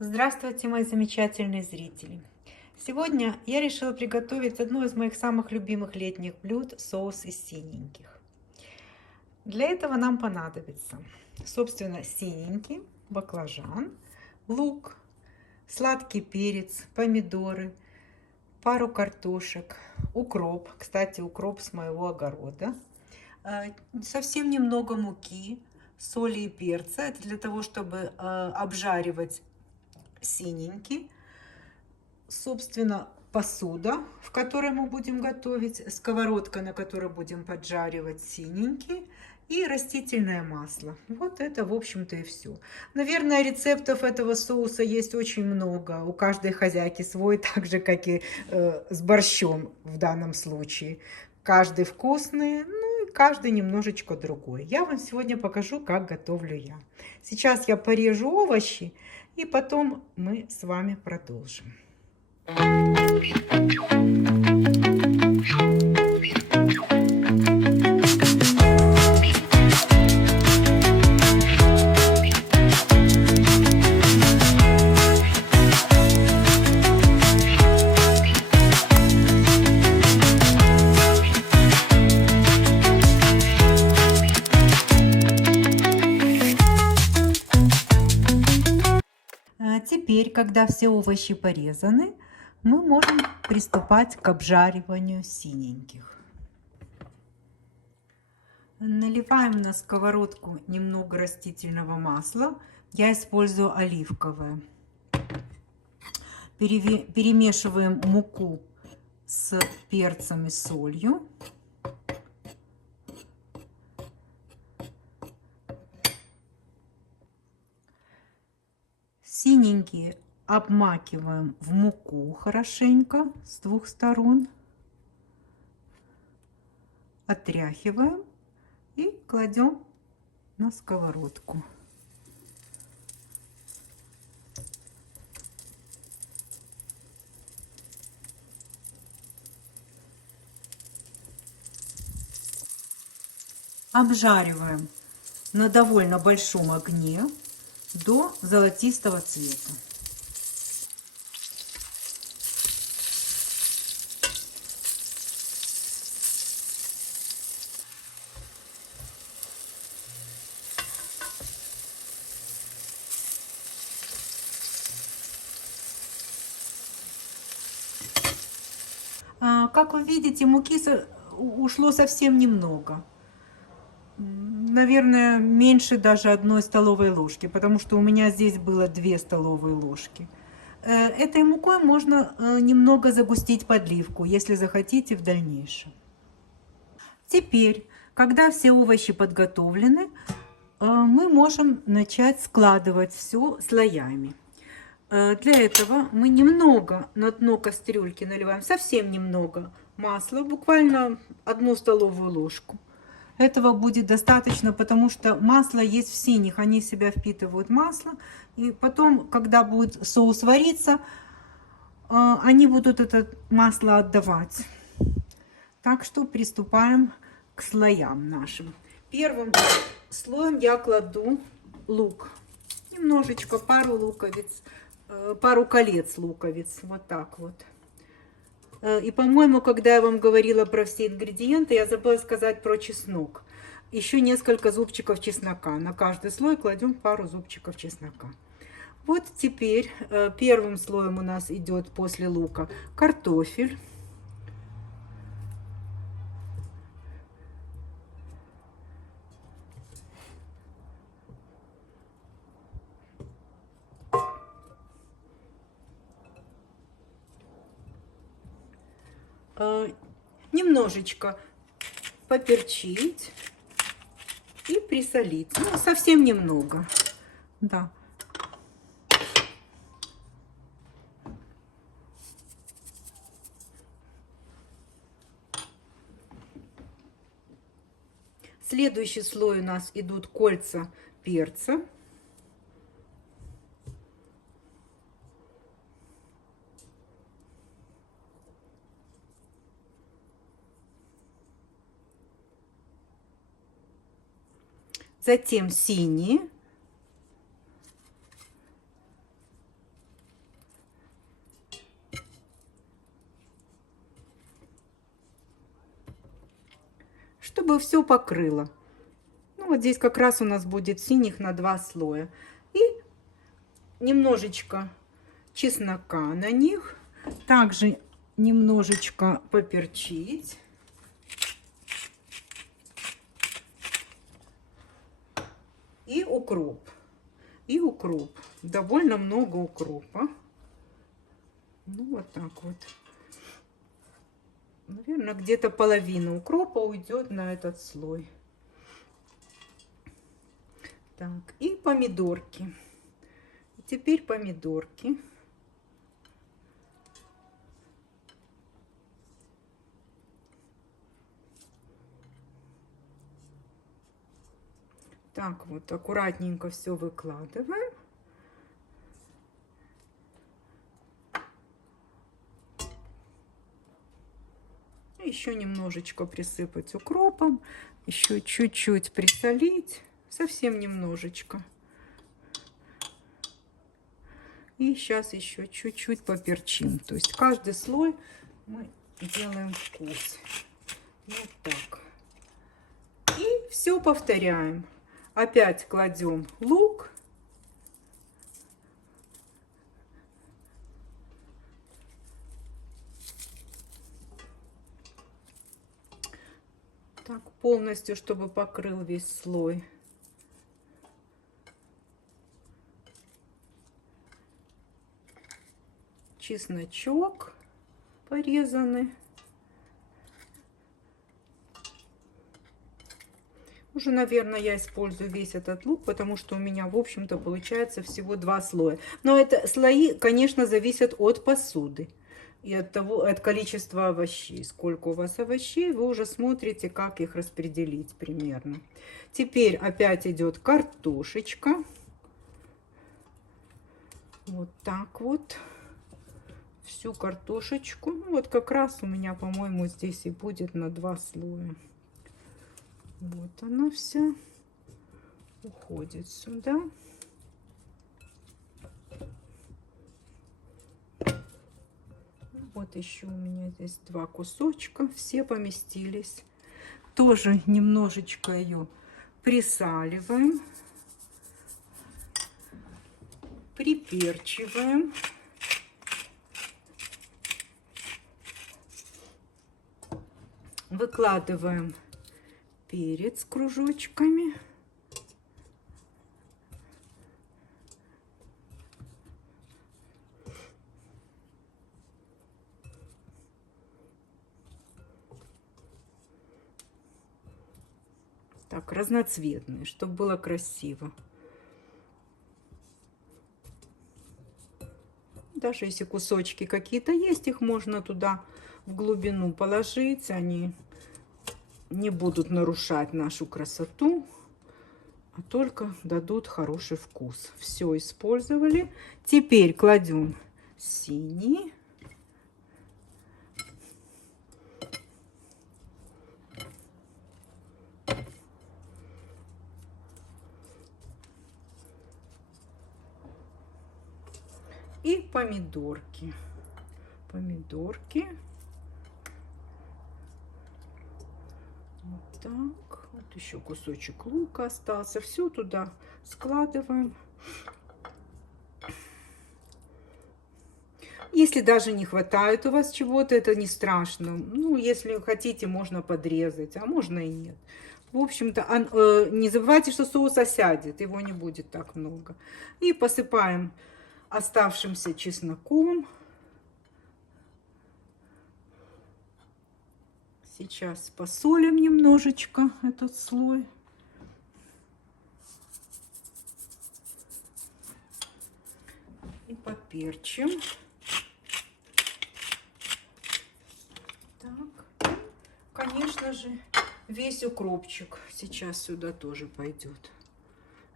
Здравствуйте, мои замечательные зрители! Сегодня я решила приготовить одно из моих самых любимых летних блюд – соус из синеньких. Для этого нам понадобится, собственно, синенький баклажан, лук, сладкий перец, помидоры, пару картошек, укроп, кстати, укроп с моего огорода, совсем немного муки, соли и перца, это для того, чтобы обжаривать синенький. Собственно, посуда, в которой мы будем готовить, сковородка, на которой будем поджаривать синенький, и растительное масло. Вот это, в общем-то, и все. Наверное, рецептов этого соуса есть очень много. У каждой хозяйки свой, так же, как и с борщом в данном случае. Каждый вкусный, ну и каждый немножечко другой. Я вам сегодня покажу, как готовлю я. Сейчас я порежу овощи, и потом мы с вами продолжим. Теперь, когда все овощи порезаны, мы можем приступать к обжариванию синеньких. Наливаем на сковородку немного растительного масла. Я использую оливковое. Перемешиваем муку с перцем и солью. Синенькие обмакиваем в муку хорошенько с двух сторон. Отряхиваем и кладем на сковородку. Обжариваем на довольно большом огне до золотистого цвета. Как вы видите, муки ушло совсем немного. Наверное, меньше даже 1 столовой ложки, потому что у меня здесь было 2 столовые ложки. Этой мукой можно немного загустить подливку, если захотите в дальнейшем. Теперь, когда все овощи подготовлены, мы можем начать складывать все слоями. Для этого мы немного на дно кастрюльки наливаем, совсем немного масла, буквально 1 столовую ложку. Этого будет достаточно, потому что масло есть в синих, они в себя впитывают масло. И потом, когда будет соус вариться, они будут это масло отдавать. Так что приступаем к слоям нашим. Первым слоем я кладу лук. Немножечко, пару луковиц, пару колец луковиц. Вот так вот. И, по-моему, когда я вам говорила про все ингредиенты, я забыла сказать про чеснок. Еще несколько зубчиков чеснока. На каждый слой кладем пару зубчиков чеснока. Вот теперь первым слоем у нас идет после лука картофель. Немножечко поперчить и присолить. Ну, совсем немного. Да. Следующий слой у нас идут кольца перца. Затем синие. чтобы все покрыло. Ну, вот здесь как раз у нас будет синих на 2 слоя. И немножечко чеснока на них. Также немножечко поперчить. И укроп. И укроп. Довольно много укропа. Ну, вот так вот. Наверное, где-то половина укропа уйдет на этот слой. Так, и помидорки. Теперь помидорки. Так вот, аккуратненько все выкладываем. Еще немножечко присыпать укропом, еще чуть-чуть присолить, совсем немножечко. И сейчас еще чуть-чуть поперчим. То есть каждый слой мы делаем вкус. Вот так. И все повторяем. Опять кладем лук. Так, полностью, чтобы покрыл весь слой. Чесночок порезанный. Уже, наверное, я использую весь этот лук, потому что у меня, в общем-то, получается всего 2 слоя. Но это слои, конечно, зависят от посуды и от того, от количества овощей. Сколько у вас овощей, вы уже смотрите, как их распределить примерно. Теперь опять идет картошечка. Вот так вот. Всю картошечку. Ну, вот как раз у меня, по-моему, здесь и будет на 2 слоя. Вот она вся уходит сюда. Вот еще у меня здесь 2 кусочка, все поместились. Тоже немножечко ее присаливаем, приперчиваем. Выкладываем перец кружочками. Так, разноцветные, чтобы было красиво. Даже если кусочки какие-то есть, их можно туда в глубину положить. Они не будут нарушать нашу красоту, а только дадут хороший вкус. Все использовали. Теперь кладем синий. И помидорки. Помидорки. Вот так. Вот еще кусочек лука остался. Все туда складываем. Если даже не хватает у вас чего-то, это не страшно. Ну, если хотите, можно подрезать, а можно и нет. В общем-то, не забывайте, что соус осядет, его не будет так много. И посыпаем оставшимся чесноком. Сейчас посолим немножечко этот слой. И поперчим. Так. Конечно же, весь укропчик сейчас сюда тоже пойдет.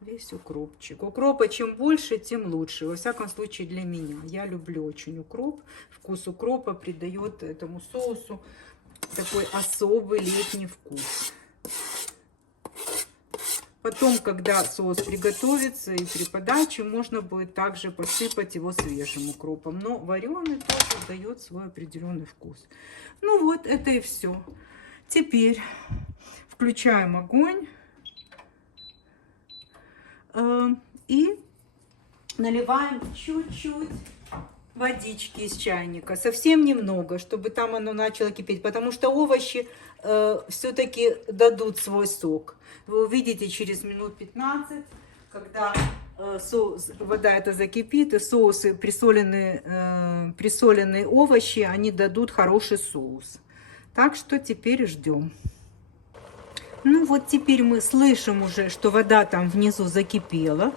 Весь укропчик. Укропа чем больше, тем лучше. Во всяком случае для меня. Я люблю очень укроп. Вкус укропа придает этому соусу такой особый летний вкус. Потом, когда соус приготовится и при подаче, можно будет также посыпать его свежим укропом. Но вареный тоже дает свой определенный вкус. Ну вот, это и все. Теперь включаем огонь и наливаем чуть-чуть водички из чайника, совсем немного, чтобы там оно начало кипеть, потому что овощи все-таки дадут свой сок. Вы увидите через минут 15, когда вода эта закипит, и соусы, присоленные овощи, они дадут хороший соус. Так что теперь ждем. Ну вот теперь мы слышим уже, что вода там внизу закипела.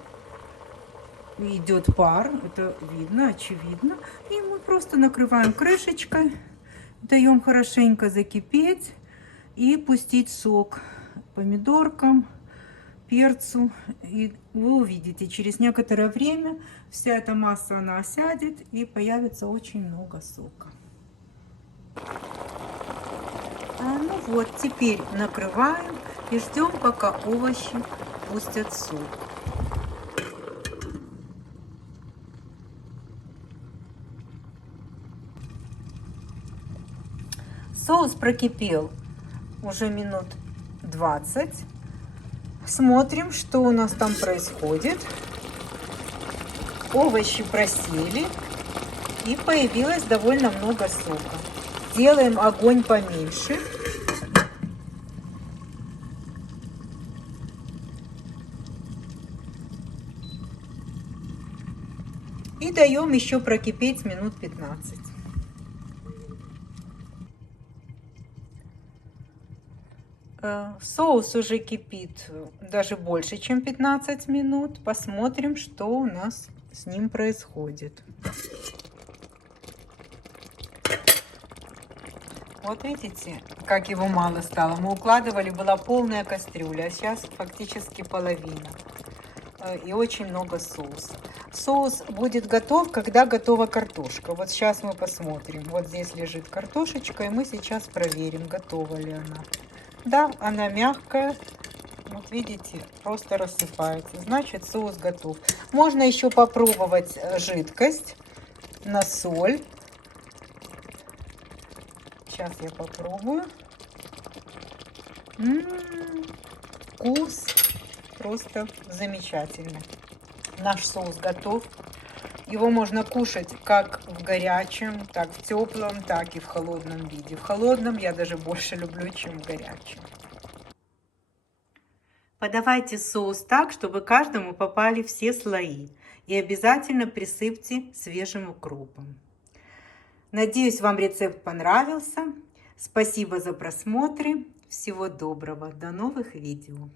Идет пар, это видно, очевидно. И мы просто накрываем крышечкой, даем хорошенько закипеть и пустить сок помидоркам, перцу. И вы увидите, через некоторое время вся эта масса, она осядет и появится очень много сока. Ну вот, теперь накрываем и ждем, пока овощи пустят сок. Соус прокипел уже минут 20. Смотрим, что у нас там происходит. Овощи просели и появилось довольно много сока. Делаем огонь поменьше. И даем еще прокипеть минут 15. Соус уже кипит даже больше, чем 15 минут. Посмотрим, что у нас с ним происходит. Вот видите, как его мало стало. Мы укладывали, была полная кастрюля, а сейчас фактически половина. И очень много соуса. Соус будет готов, когда готова картошка. Вот сейчас мы посмотрим. Вот здесь лежит картошечка, и мы сейчас проверим, готова ли она. Да, она мягкая. Вот видите, просто рассыпается. Значит, соус готов. Можно еще попробовать жидкость на соль. Сейчас я попробую. Вкус просто замечательный. Наш соус готов. Его можно кушать как в горячем, так в теплом, так и в холодном виде. В холодном я даже больше люблю, чем в горячем. Подавайте соус так, чтобы каждому попали все слои. И обязательно присыпьте свежим укропом. Надеюсь, вам рецепт понравился. Спасибо за просмотр. Всего доброго. До новых видео.